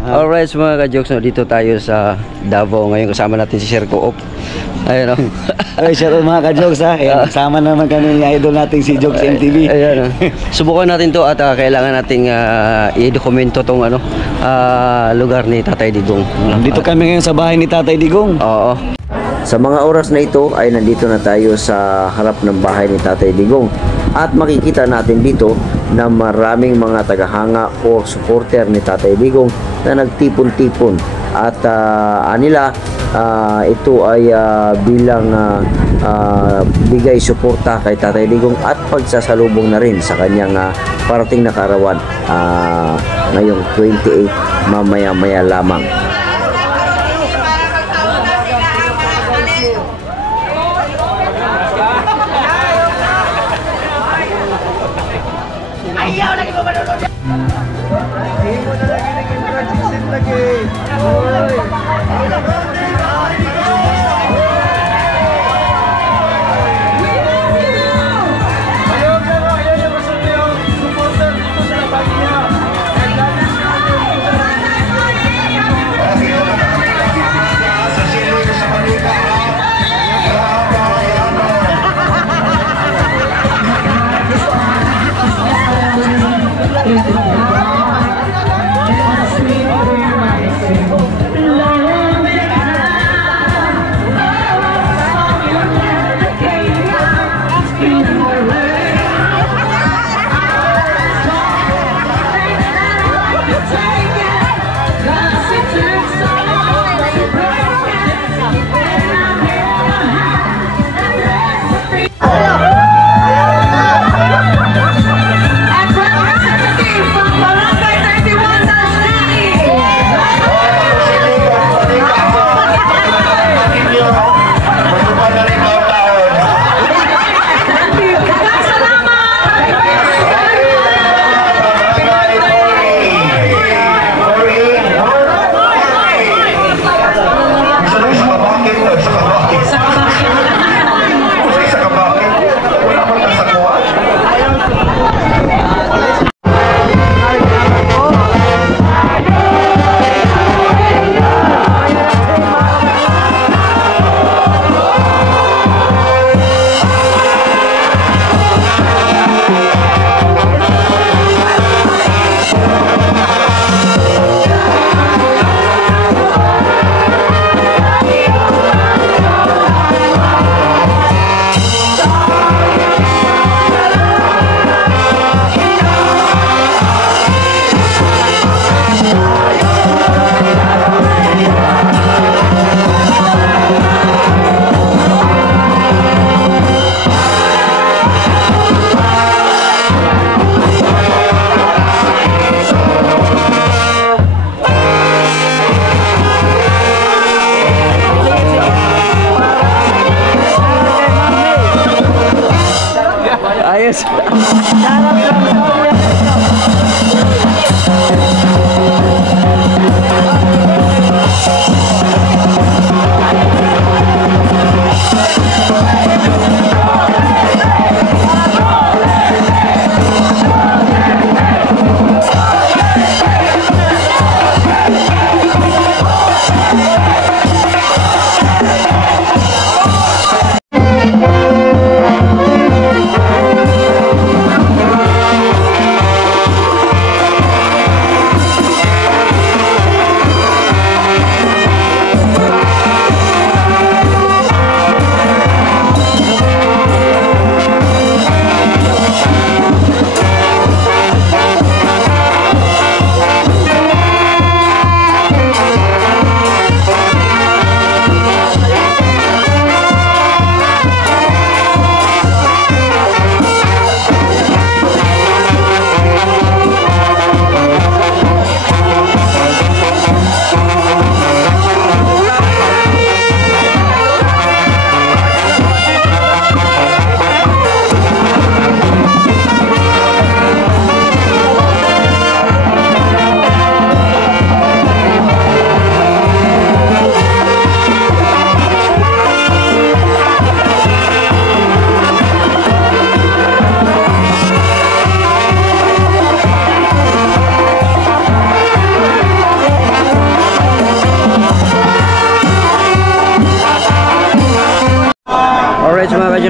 Alright, so mga ka-jokes, no, dito tayo sa Davao ngayon. Kasama natin si Sir Coop. Ayun, no. Ay, shout out mga ka-jokes ha. Kasama naman kami ni idol nating si Jokes MTV. Ayun, no. Subukan natin to at kailangan nating i-dokumento tong lugar ni Tatay Digong. Dito kami ngayon sa bahay ni Tatay Digong. Oo. Sa mga oras na ito ay nandito na tayo sa harap ng bahay ni Tatay Digong. At makikita natin dito na maraming mga tagahanga o supporter ni Tatay Digong na nagtipon-tipon. At anila ito ay bilang bigay suporta kay Tatay Digong at pagsasalubong na rin sa kanyang parating na karawan ngayong 28 mamaya-maya lamang. Ayaw lagi mo manunod. Hindi mo na lagi nag-introduction lagi.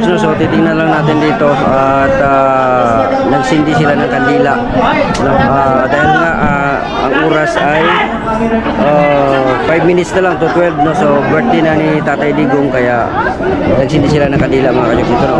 Jokes, no? So titingnan lang natin dito at nagsindi sila ng kandila, no? Dahil nga ang oras ay 5 minutes na lang to 12, no? So birthday na ni Tatay Digong, kaya nagsindi sila ng kandila, mga ka-Jokes, dito, no?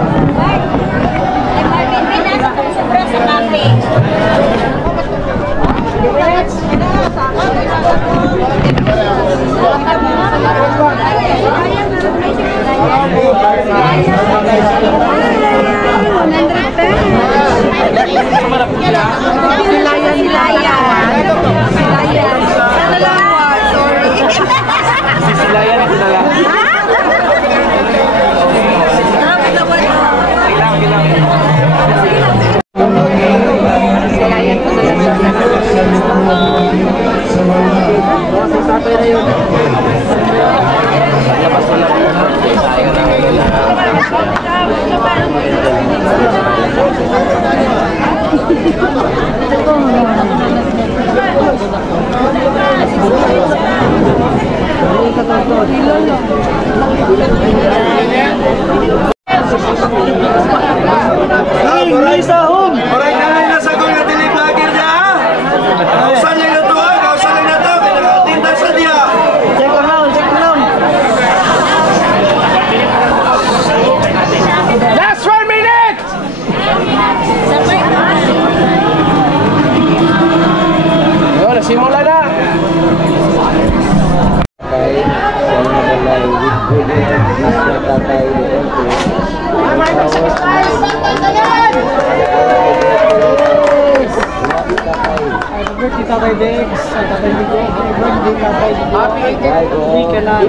Tatay Dex, Tatay Digong, birthday Tatay Digong, happy birthday ka na,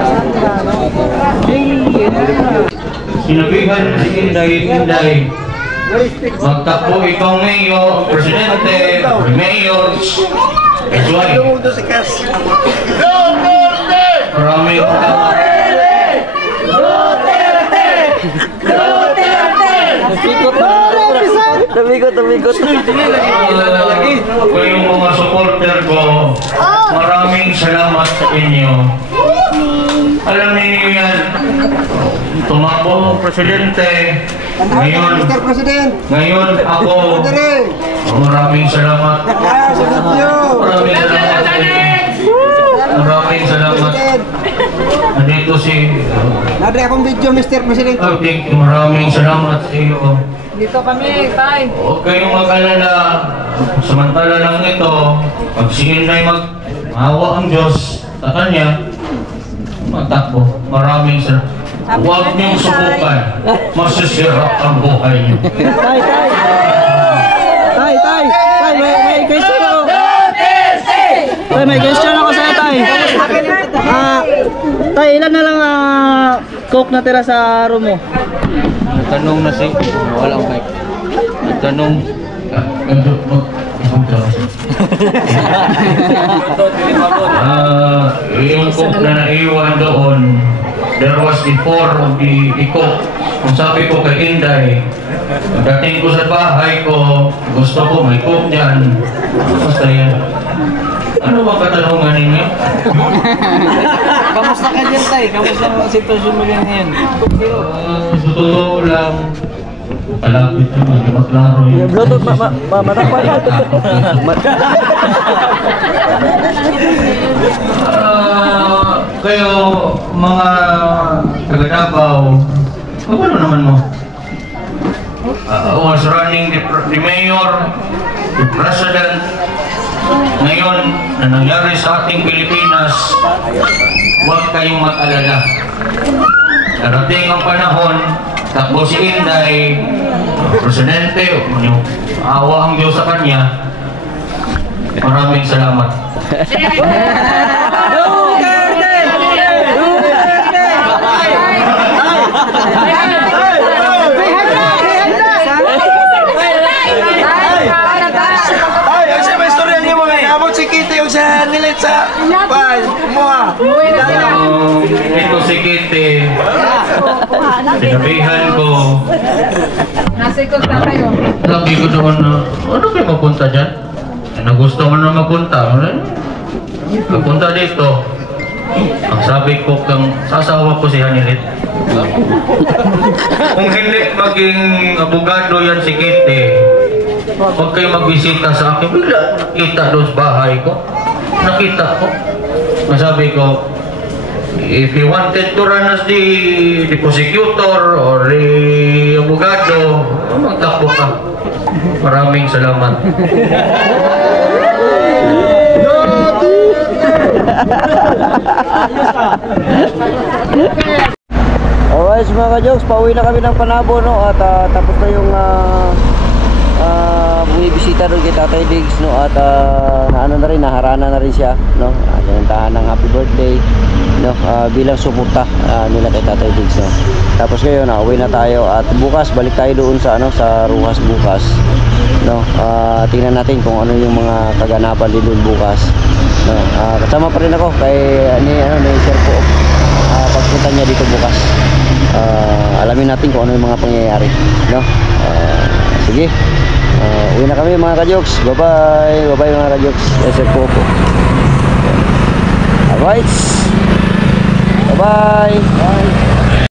Cassandra, no? Sinabihan si Inday, magtakbo ikaw mayor, presidente, mayors, that's why. Maraming Tumikot. Kung yung mga supporter ko, maraming salamat sa inyo. Alam niyo yan, tumakbo ang presidente. Ngayon ako, maraming salamat. Maraming salamat. Nandito si... Nadre akong video, Mr. President. Oh, thank you. Maraming salamat sa iyo. Dito kami, tay. Huwag kayong mag-alala. Samantala lang ito, pag si Inday mag-awa ang Diyos sa kanya, matakbo. Maraming salamat. Huwag niyong subukan. Masisira ang buhay niyo. Tay, may question ako. Tay, may question ako sa'yo, tay. Tay, ilan na lang coke na tira sa room mo? Nagtanong na si... Wala akong mic. Nagtanong... Yung coke na naiwan doon, there was the four of the coke. Kung sabi ko kay Inday, pagdating ko sa bahay ko, gusto ko may coke dyan. Basta yan. Ano ba katanungan ninyo? Kamusta ka dyan, tay? Kamusta ang sitwasyon mo dyan ngayon? Sa totoo lang, palapit naman, maklaro yun. Bluetooth, matakpan. Kayo, mga taga-Davao, ano naman mo? Was running the mayor, the president. Ngayon, na nangyari sa ating Pilipinas, huwag kayong mag-alala. Darating ang panahon, takbo si Inday, presidente, awa ang Diyos sa kanya. Maraming salamat. Ito si Kitty. Sinabihan ko. Nasikot na kayo. Sabi ko doon na, ano kayo mapunta dyan? Nagusto mo na mapunta. Mapunta dito. Ang sabi ko kang sasawa ko si Hanilit. Kung hindi maging abogado yan si Kitty, huwag kayo magbisita sa akin. Bigla nakita doon sa bahay ko. Nakita ko. Masabi ko, if you wanted to run as the prosecutor or the abogado, magtakbo ka. Maraming salamat. Alright, mga ka-jokes, pauwi na kami ng Panabo, no? At tapos na yung bumibisita doon kay Tatay Diggs, no? At naharana na rin siya, no? Pinuntahan ng happy birthday, no? Bilang suporta nila kay Tatay Diggs, no? Tapos ngayon, uwi na tayo at bukas balik tayo doon sa sa Ruhas bukas, no? Tingnan natin kung ano yung mga kaganapan din doon bukas, no? Kasama pa rin ako kay ni Sir Po. Pagpunta niya dito bukas, alamin natin kung ano yung mga pangyayari, no? Sige, uwi na kami mga ka-jokes. Bye bye mga ka-jokes. Sir Po. Alright, bye bye.